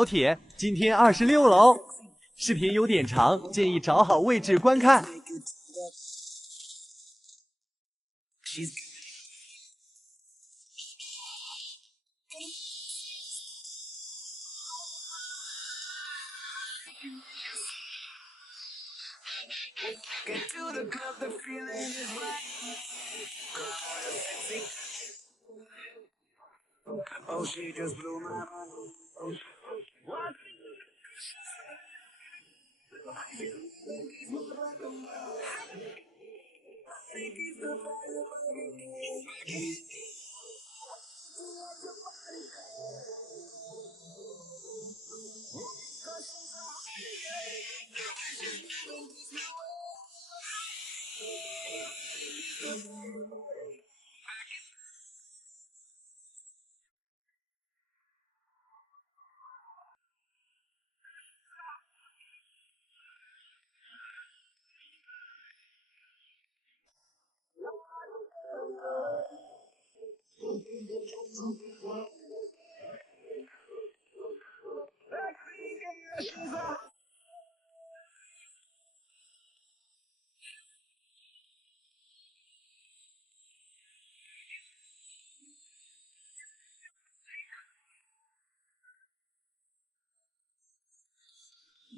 老铁，今天26楼，视频有点长，建议找好位置观看。Get to the club, the feeling is right. Oh, she just blew my mind. What?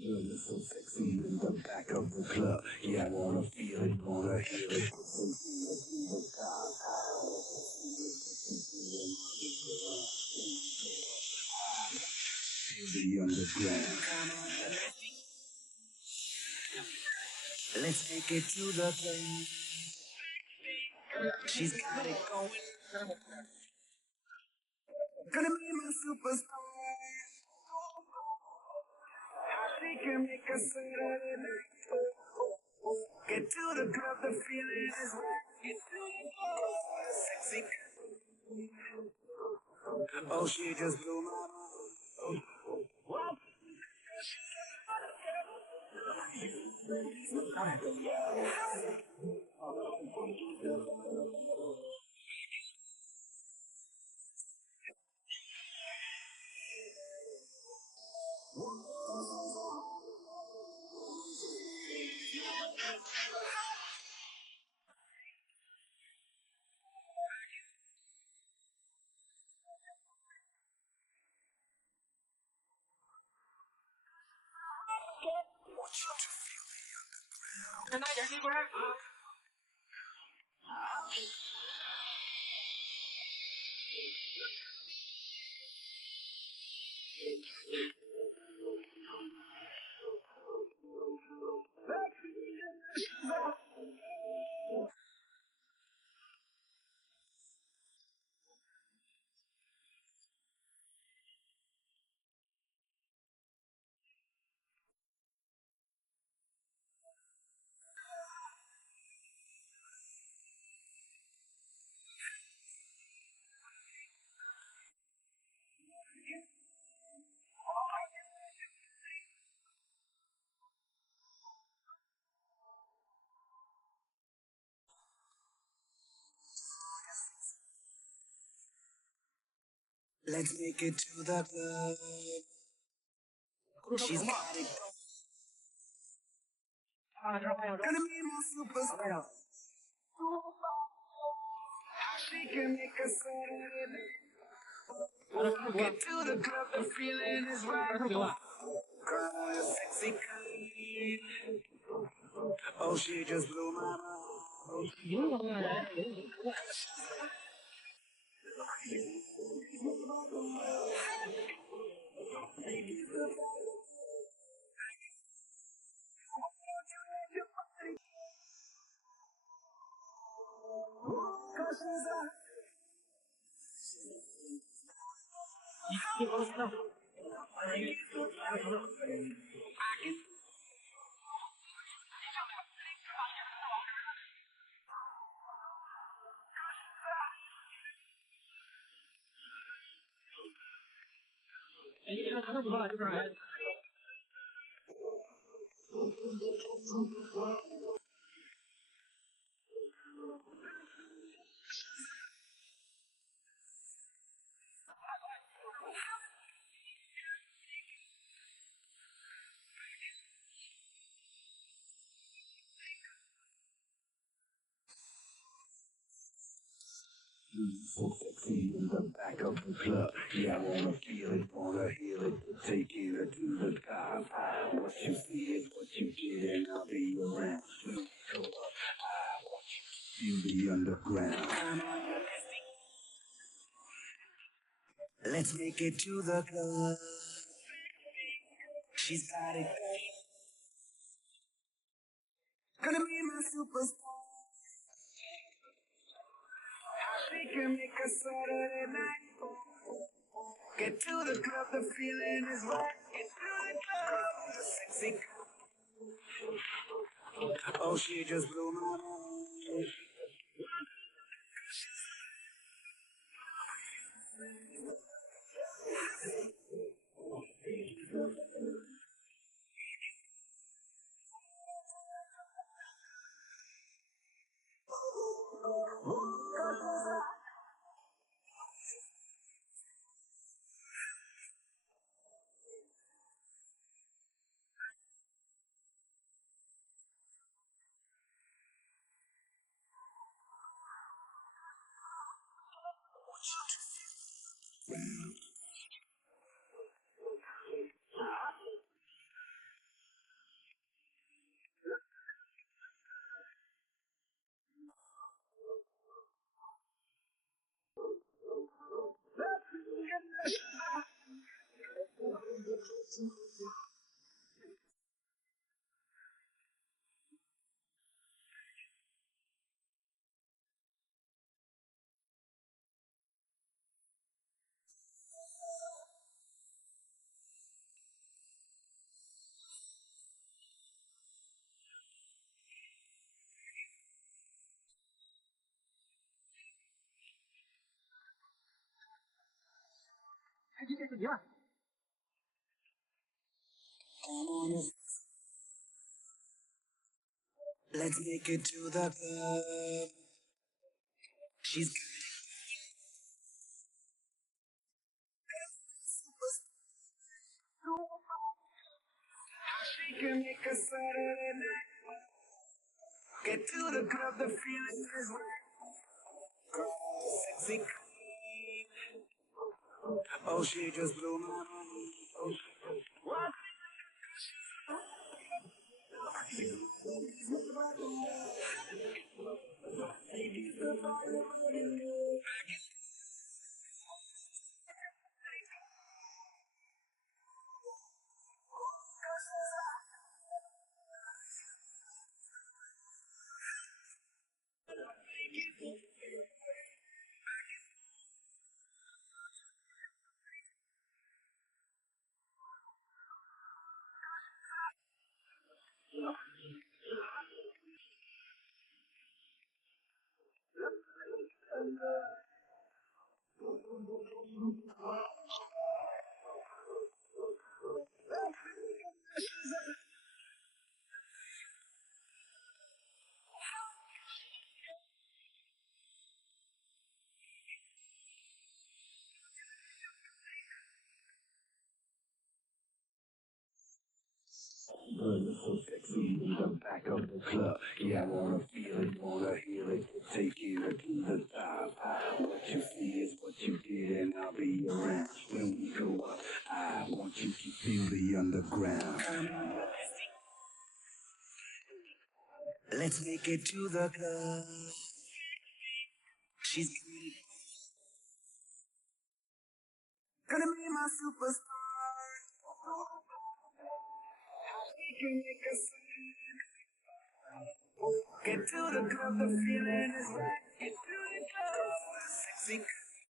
You're so sexy in the back of the club. Yeah, I wanna feel it, wanna hear it. Feel the underground. Let's take it to the place. She's got it going. Gonna be my superstar. She can make a Saturday night. Get to the club, the feeling is right. Get to the club, sexy. Oh, she just blew my mind. What? Let's make it to the club. She's got it. Gonna be my superstar. She can make a Saturday night. Get to the club, the feeling is right. Girl, you're sexy queen. Oh, she just blew my mind. So sexy in the back of the club. Yeah, I wanna feel it, wanna heal it, taking it to the top. What you see is what you get, and I'll be around. Go up, I want you to feel the underground. Let's make it to the club. She's got it. Gonna be my superstar. She can make a Saturday night. Get to the club, the feeling is right. Get to the club, the sexy. Oh, she just blew my mind. Let's make it to the club. She's she can make a Saturday night. Get to the club, the feeling is right. Sexy. Oh, she just blew my mind. What? So sexy in the back of the club. Yeah, I wanna feel it, wanna heal it, taking it to the top. What you see is what you get, and I'll be around when we go up. I want you to feel the underground. Let's make it to the club. She's gonna be my superstar. She can make a scene. Get to the club, the feeling is right. Get to the club, sexy.